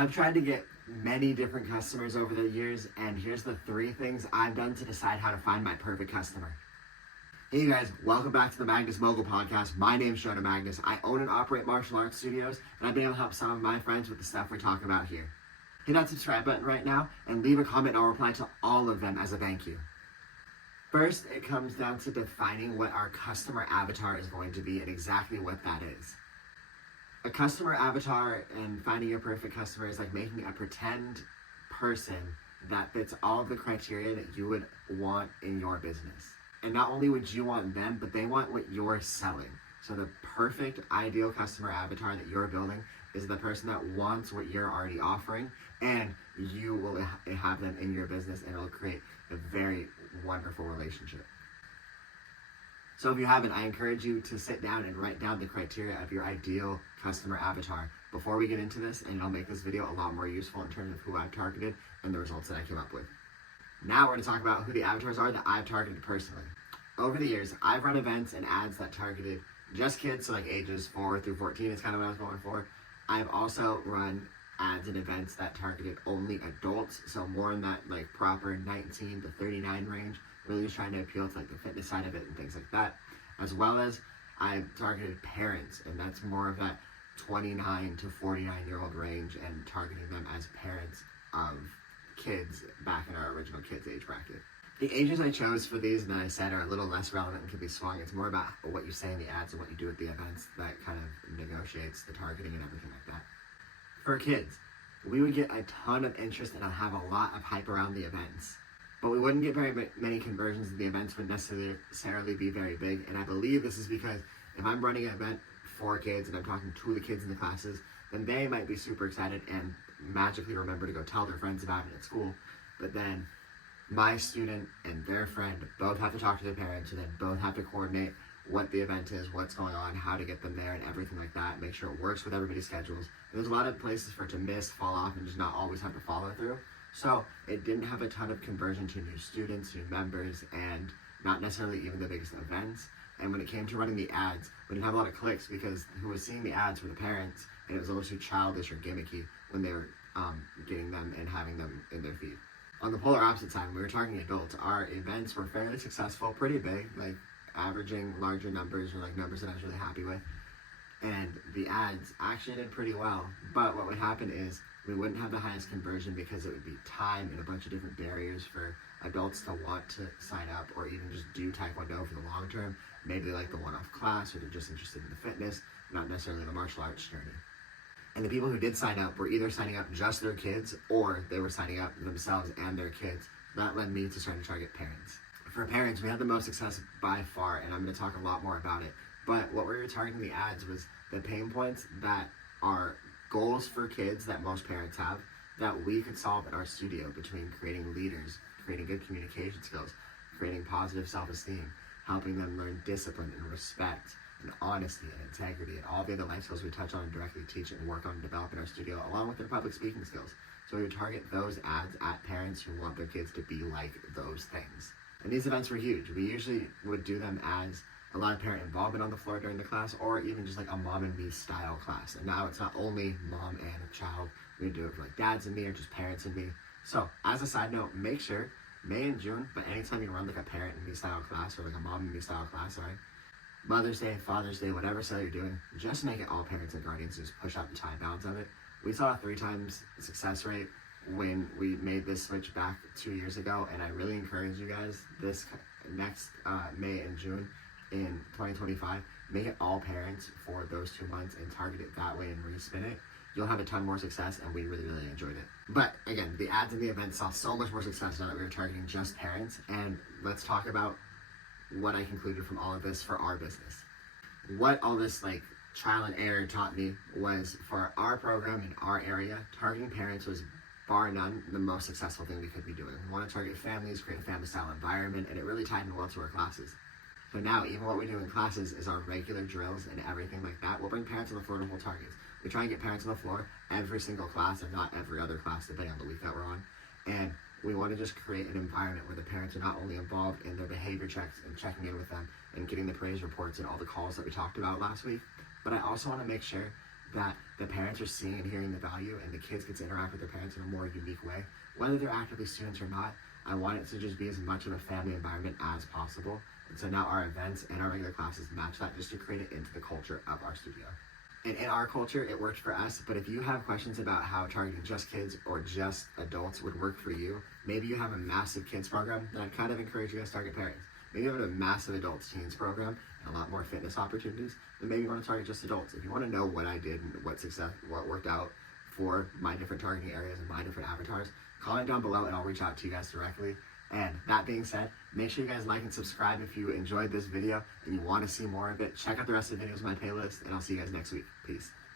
I've tried to get many different customers over the years, and here's the 3 things I've done to decide how to find my perfect customer. Hey guys, welcome back to the Magness Mogul Podcast. My name's Jonah Magness. I own and operate martial arts studios, and I've been able to help some of my friends with the stuff we're talking about here. Hit that subscribe button right now and leave a comment, and I'll reply to all of them as a thank you. First, it comes down to defining what our customer avatar is going to be and exactly what that is. A customer avatar and finding your perfect customer is like making a pretend person that fits all of the criteria that you would want in your business. And not only would you want them, but they want what you're selling. So the perfect ideal customer avatar that you're building is the person that wants what you're already offering, and you will have them in your business, and it'll create a very wonderful relationship. So if you haven't, I encourage you to sit down and write down the criteria of your ideal customer avatar before we get into this, and it'll make this video a lot more useful in terms of who I've targeted and the results that I came up with. Now we're going to talk about who the avatars are that I've targeted personally. Over the years, I've run events and ads that targeted just kids, so like ages 4 through 14 is kind of what I was going for. I've also run ads and events that targeted only adults, so more in that like proper 19 to 39 range, really just trying to appeal to like the fitness side of it and things like that. As well as I've targeted parents, and that's more of that 29 to 49-year-old range, and targeting them as parents of kids back in our original kids age bracket. The ages I chose for these, and that I said, are a little less relevant and can be swung. It's more about what you say in the ads and what you do at the events that kind of negotiates the targeting and everything like that. For kids, we would get a ton of interest and have a lot of hype around the events, but we wouldn't get very many conversions, and the events wouldn't necessarily be very big. And I believe this is because if I'm running an event for kids and I'm talking to the kids in the classes, then they might be super excited and magically remember to go tell their friends about it at school. But then my student and their friend both have to talk to their parents, and then both have to coordinate what the event is, what's going on, how to get them there, and everything like that. Make sure it works with everybody's schedules. There's a lot of places for it to miss, fall off, and just not always have to follow through. So it didn't have a ton of conversion to new students, new members, and not necessarily even the biggest events. And when it came to running the ads, we didn't have a lot of clicks because who was seeing the ads were the parents, and it was a little too childish or gimmicky when they were getting them and having them in their feed. On the polar opposite side, when we were targeting adults, our events were fairly successful, pretty big, like averaging larger numbers, or like numbers that I was really happy with. And the ads actually did pretty well. But what would happen is we wouldn't have the highest conversion because it would be time and a bunch of different barriers for adults to want to sign up or even just do Taekwondo for the long term. Maybe like the one-off class, or they're just interested in the fitness, not necessarily the martial arts journey. And the people who did sign up were either signing up just their kids, or they were signing up themselves and their kids. That led me to start to target parents. For parents, we had the most success by far, and I'm going to talk a lot more about it. But what we were targeting the ads was the pain points that are goals for kids that most parents have that we could solve in our studio, between creating leaders, creating good communication skills, creating positive self-esteem, helping them learn discipline and respect and honesty and integrity, and all the other life skills we touch on and directly teach and work on and develop in our studio, along with their public speaking skills. So we would target those ads at parents who want their kids to be like those things. And these events were huge. We usually would do them as a lot of parent involvement on the floor during the class, or even just like a mom and me style class. And now it's not only mom and child. We would do it for like dads and me, or just parents and me. So as a side note, make sure May and June, but anytime you run like a parent and me style class, or like a mom and me style class, Mother's Day, Father's Day, whatever sale you're doing, just make it all parents and guardians. Just push out the time balance of it. We saw a 3 times success rate when we made this switch back 2 years ago, and I really encourage you guys this next May and June in 2025, make it all parents for those 2 months and target it that way and respin it. You'll have a ton more success, and we really, really enjoyed it. But again, the ads and the events saw so much more success now that we were targeting just parents. And let's talk about what I concluded from all of this for our business. What all this like trial and error taught me was, for our program in our area, targeting parents was bar none the most successful thing we could be doing. We want to target families, create a family style environment, and it really tied in well to our classes. So now even what we do in classes is our regular drills and everything like that. We'll bring parents on the floor to hold targets. We try and get parents on the floor every single class, and not every other class depending on the week that we're on. And we want to just create an environment where the parents are not only involved in their behavior checks and checking in with them and getting the praise reports and all the calls that we talked about last week, but I also want to make sure that the parents are seeing and hearing the value, and the kids get to interact with their parents in a more unique way. Whether they're actively students or not, I want it to just be as much of a family environment as possible. And so now our events and our regular classes match that, just to create it into the culture of our studio. And in our culture, it worked for us, but if you have questions about how targeting just kids or just adults would work for you, maybe you have a massive kids program, then I'd kind of encourage you guys to target parents. Maybe you have a massive adults teens program and a lot more fitness opportunities, then maybe you want to target just adults. If you want to know what I did and what worked out for my different targeting areas and my different avatars, comment down below and I'll reach out to you guys directly. And that being said, make sure you guys like and subscribe if you enjoyed this video and you want to see more of it. Check out the rest of the videos in my playlist, and I'll see you guys next week. Peace.